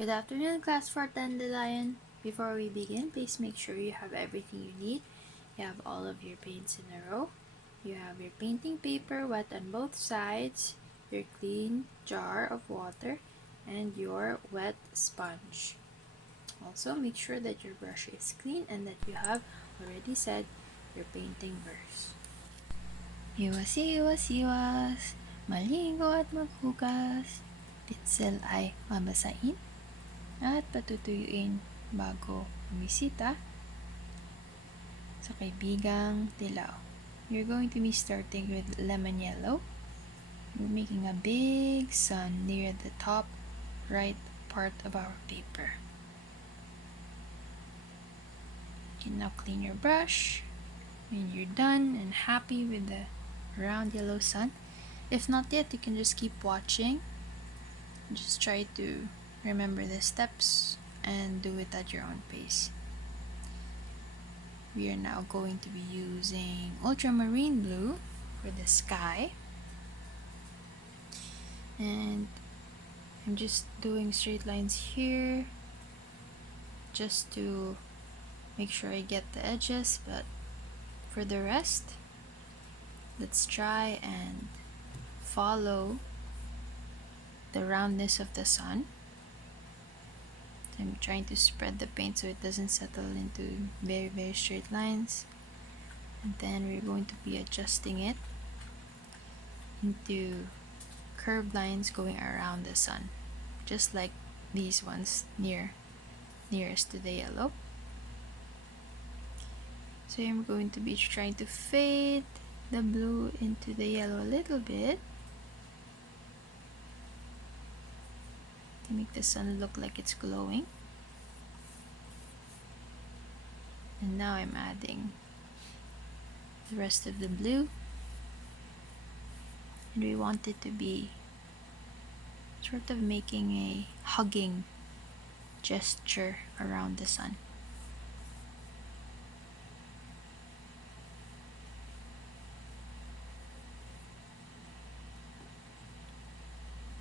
Good afternoon, class for Dandelion. Before we begin, please make sure you have everything you need. You have all of your paints in a row. You have your painting paper wet on both sides, your clean jar of water, and your wet sponge. Also, make sure that your brush is clean and that you have already said your painting verse. Iwas, iwas, iwas, maligo at maghugas. Pitsil ay mabasain at patutuyuin bago bumisita sa kaibigang dilaw. You're going to be starting with lemon yellow. We're making a big sun near the top right part of our paper. You can now clean your brush. When you're done and happy with the round yellow sun, if not yet, you can just keep watching. Just try to remember the steps and do it at your own pace. We are now going to be using ultramarine blue for the sky, and I'm just doing straight lines here just to make sure I get the edges, but for the rest, let's try and follow the roundness of the sun. I'm trying to spread the paint so it doesn't settle into very straight lines, and then we're going to be adjusting it into curved lines going around the sun, just like these ones nearest to the yellow. So I'm going to be trying to fade the blue into the yellow a little bit to make the sun look like it's glowing. And now I'm adding the rest of the blue, and we want it to be sort of making a hugging gesture around the sun.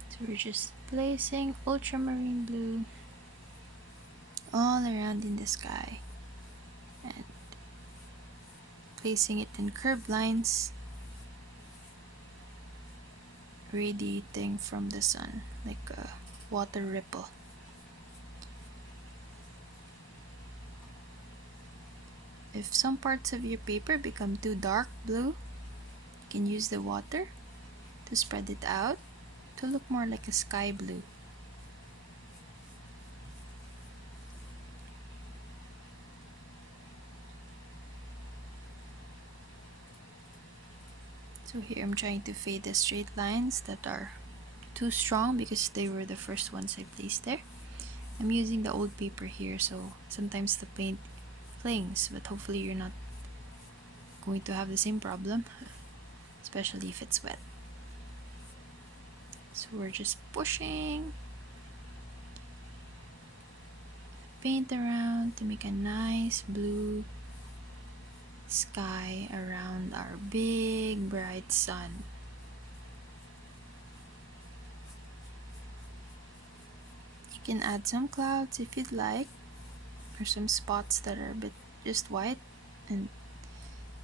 So we're just placing ultramarine blue all around in the sky and placing it in curved lines radiating from the sun like a water ripple. If some parts of your paper become too dark blue, you can use the water to spread it out to look more like a sky blue. So here I'm trying to fade the straight lines that are too strong because they were the first ones I placed there. I'm using the old paper here, so sometimes the paint flings, but hopefully you're not going to have the same problem, especially if it's wet. So we're just pushing paint around to make a nice blue sky around our big bright sun. You can add some clouds if you'd like, or some spots that are a bit just white and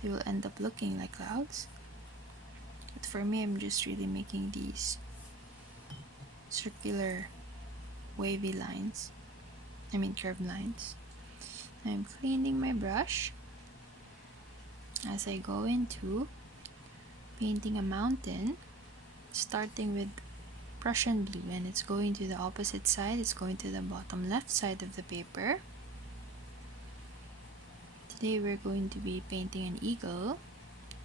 they will end up looking like clouds. But for me, I'm just really making these circular wavy lines, curved lines. I'm cleaning my brush as I go into painting a mountain, starting with Prussian blue, and it's going to the opposite side. It's going to the bottom left side of the paper. Today we're going to be painting an eagle,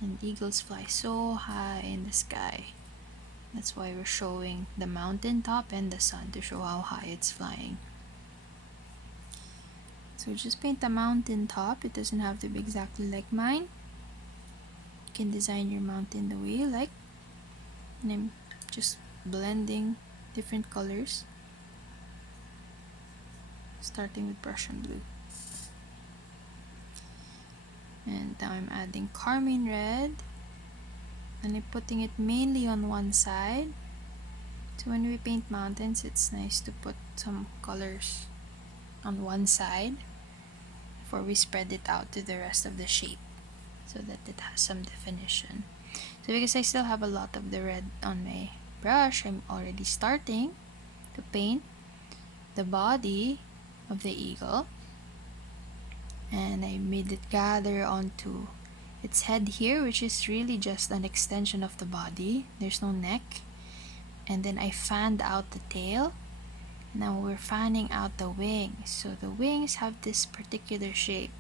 and eagles fly so high in the sky. That's why we're showing the mountain top and the sun to show how high it's flying. So just paint the mountain top. It doesn't have to be exactly like mine. You can design your mountain the way you like. And I'm just blending different colors, starting with Prussian blue. And now I'm adding carmine red, and I'm putting it mainly on one side So when we paint mountains, it's nice to put some colors on one side before we spread it out to the rest of the shape so that it has some definition. So because I still have a lot of the red on my brush, I'm already starting to paint the body of the eagle, and I made it gather onto its head here, which is really just an extension of the body. There's no neck. And then I fanned out the tail. Now we're fanning out the wings. So the wings have this particular shape.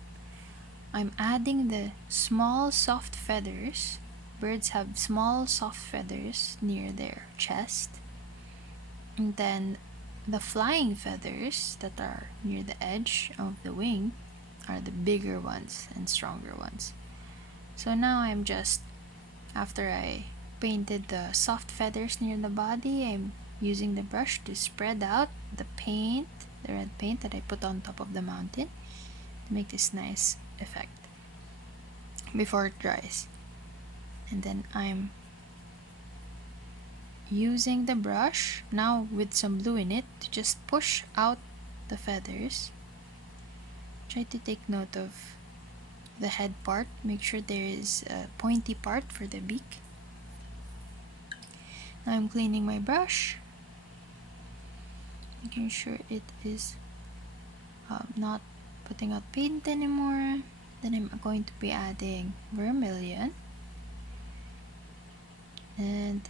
I'm adding the small soft feathers. Birds have small soft feathers near their chest. And then the flying feathers that are near the edge of the wing are the bigger ones and stronger ones. So now I'm just, after I painted the soft feathers near the body, I'm using the brush to spread out the paint, the red paint that I put on top of the mountain to make this nice effect before it dries. And then I'm using the brush now with some blue in it to just push out the feathers. Try to take note of the head part. Make sure there is a pointy part for the beak. Now I'm cleaning my brush, making sure it is not putting out paint anymore. Then I'm going to be adding vermilion and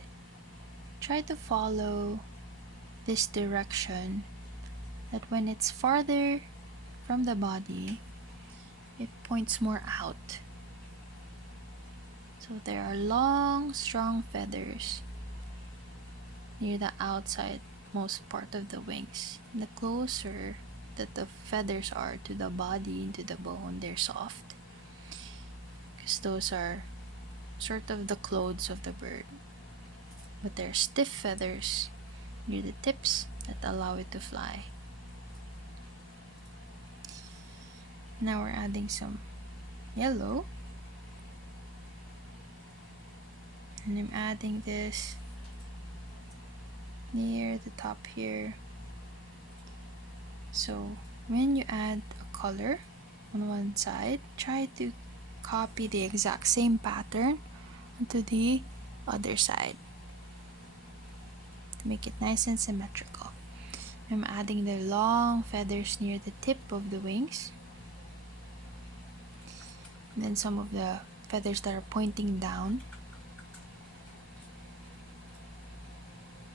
try to follow this direction, that when it's farther from the body, it points more out. So there are long, strong feathers near the outside most part of the wings. And the closer that the feathers are to the body and to the bone, they're soft, because those are sort of the clothes of the bird. But they're stiff feathers near the tips that allow it to fly. Now we're adding some yellow, and I'm adding this near the top here. So when you add a color on one side, try to copy the exact same pattern onto the other side to make it nice and symmetrical. I'm adding the long feathers near the tip of the wings, and then some of the feathers that are pointing down.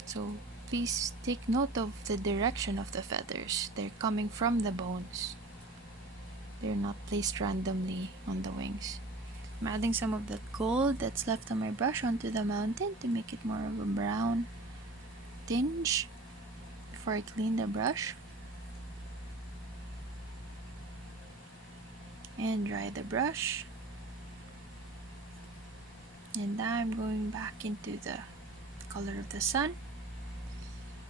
So please take note of the direction of the feathers. They're coming from the bones. They're not placed randomly on the wings. I'm adding some of that gold that's left on my brush onto the mountain to make it more of a brown tinge before I clean the brush. And dry the brush. And now I'm going back into the color of the sun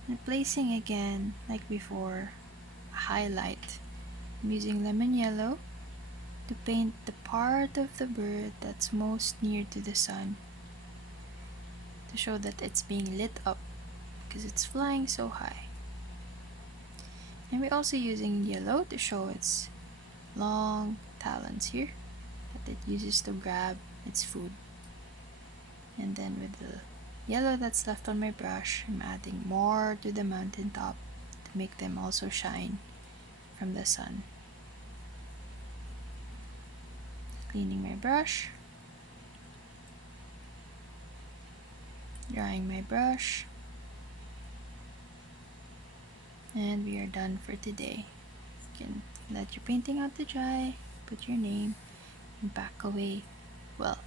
and placing again, like before, a highlight. I'm using lemon yellow to paint the part of the bird that's most near to the sun, to show that it's being lit up because it's flying so high. And we're also using yellow to show its long talons here that it uses to grab its food. And then with the yellow that's left on my brush, I'm adding more to the mountain top to make them also shine from the sun. Cleaning my brush, drying my brush, and we are done for today. You can let your painting out to dry, put your name, and back away. Well,